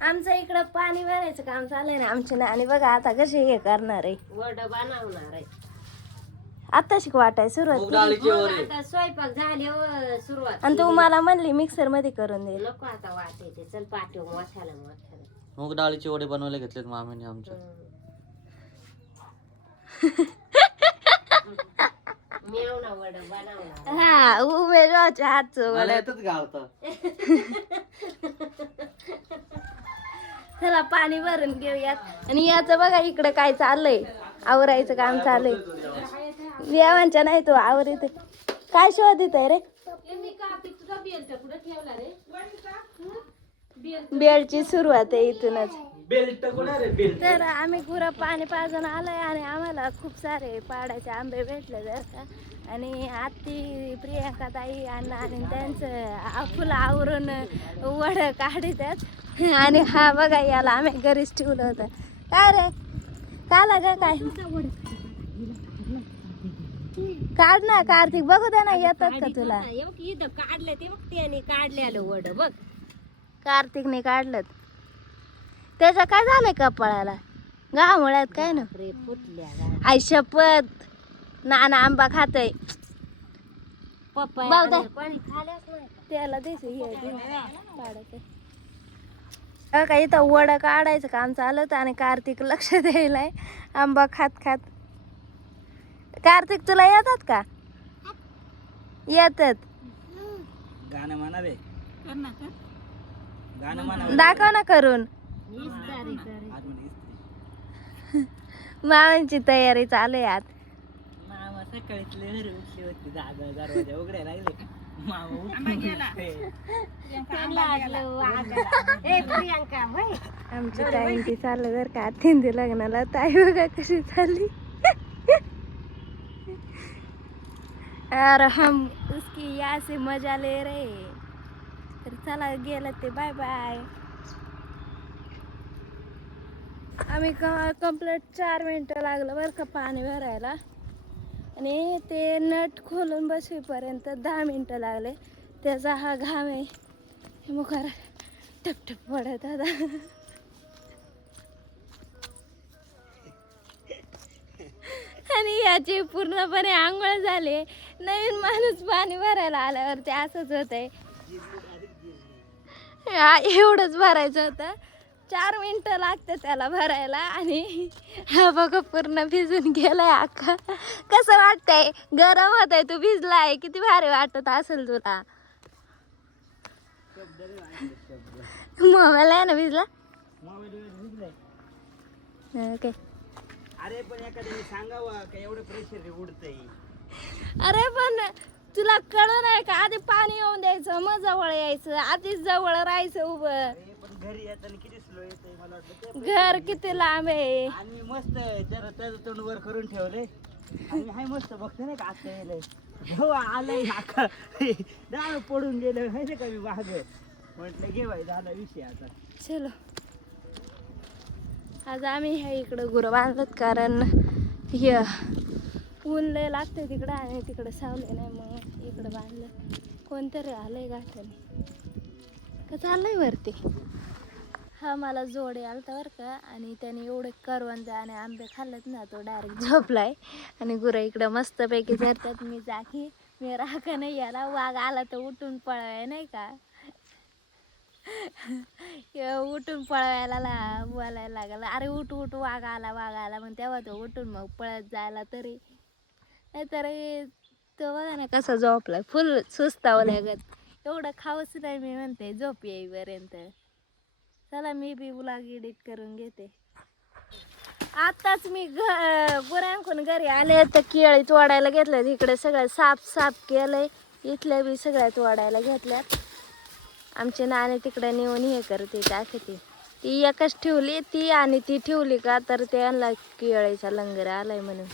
आमचं इकडं पाणी भरायचं काम चाललंय ना आमची नानी बघा आता कशी हे करणार आहे वड बनवणार आहे आता शिक वाटाय सुरुवात केली. आता स्वयंपाक झाल्यावर सुरुवात आणि तू मला म्हणली मिक्सर मध्ये करून दे. नको आता वाटायचे चल पाठव मोठ्याला मोठ्याला. मूग डाळीचे वडे बनवले घेतलेत मामीने आमच्या. मेवणा वड बनवणार. हा उमेदवारच्या हातचं मला वडा. येतच घालता. चला पाणी भरून घेऊयात आणि याचं बघा इकडे काय चाललंय आवरायचं काम चाललंय देवांच्या नाही तो आवरीत काय शोधित आहे रे बेल्टची सुरुवात आहे इथूनच. तर आम्ही पुरा पाणी पाजून आलोय आणि आम्हाला खूप सारे पाडाचे आंबे भेटले जर का आणि आत्ती प्रियंका ताई अण्णा आणि त्यांचं फुलं आवरून वड काढतात आणि हा बघा याला आम्ही घरीच ठेवलं होतं. काय रे का लागा काय काढ ना कार्तिक बघू दे ना येतात का तुला. इथं काढलं ते बघ त्याने काढलेलं वड बघ कार्तिकने काढलं त्याच्या काय झालंय कपाळाला गामुळ्यात काय ना रे फुटल्या आई शपथ नाना आंबा खातय पप्पा कोणी त्याला का इथं वड काढायचं काम चालत आणि कार्तिक लक्ष द्यायलाय आंबा खात खात. कार्तिक तुला येतात का येतात गाणं म्हणा रे दाखव ना करून. मामांची तयारी चालू आहे आज. मामा सकाळीच लहर उठली होती दरवाजा उघडायला लागले आमची ताई ती चाललं जर का आत्यांच्या लग्नाला ताई बघा कशी चालली. और हम उसकी यहाँ से मजा ले रहे. तर चला गेलं ते बाय बाय. आम्ही कंप्लीट 4 मिनिटं लागलं बरं का पाणी भरायला आणि ते नट खोलून बसवीपर्यंत 10 मिनिटं लागले. त्याचा हा घाम आहे मुखार टपटप पडत आता. आणि याची पूर्णपणे आंघोळ झाली. नवीन माणूस पाणी भरायला आल्यावर ते असंच होत आहे. एवढंच भरायचं होतं 4 मिनिटं लागते त्याला भरायला आणि हा बघा पूर्ण भिजून गेलाय अख्खा. कसं वाटतंय गरम होत आहे तू भिजलाय किती भारी वाटत असेल तुला. मोबाईल आहे ना भिजला ओके. अरे पण एखाद्याने सांगावं का एवढं प्रेशर उडतंय. अरे पण तुला कळलं नाही का आधी पाणी येऊन द्यायचं मग जवळ यायचं आधीच जवळ राहायचं उभं. पण घरी येताना किती स्लो येतंय मला वाटतं घर किती लांब आहे. आणि मस्त जरा त्याचं तोंड वर करून ठेवलंय आणि हाय मस्त बघतो नाही का आता येलंय हो आलंय आका डाळ पडून गेलं माहिती का मी वाघ म्हटलं घे बाई झाला विषय आता. चलो आज आम्ही ह्या इकडं गुरं बांधत कारण हे ऊन लय लागतंय तिकडं आणि तिकडं सावले नाही मग इकडं बांधलं. कोणतरी आलंय गाठाने का चाललंय वरती. हा मला जोडे आलता बरं का आणि त्याने एवढे करवंद आणि आंबे खाल्लेत ना तो डायरेक्ट झोपलाय आणि गुरं इकडं मस्तपैकी झरतात. मी जागी मी राखा नाही याला वाघ आला तर उठून पळवाय नाही का उठून पळवायला बोलायला लागला अरे उठ उठ वाघ आला मग तेव्हा तो उठून मग पळत जायला तरी नाहीतर तो बघा ना कसा झोपलाय फुल सुस्तावं लागत. एवढं खावंच नाही मी म्हणते झोप येईपर्यंत. चला मी बी ब्लॉग एडिट करून घेते. आताच मी गुरांकडून घरी आले तर केळी तोडायला घेतल्यात. इकडे सगळं साफ केलंय इथल्या बी सगळ्या तोडायला घेतल्यात. आमची नाणी तिकडे नेऊन हे करते टाकते. ती एकच ठेवली ती आणि ती ठेवली का तर त्यांना केळीचा लंगर आलाय म्हणून.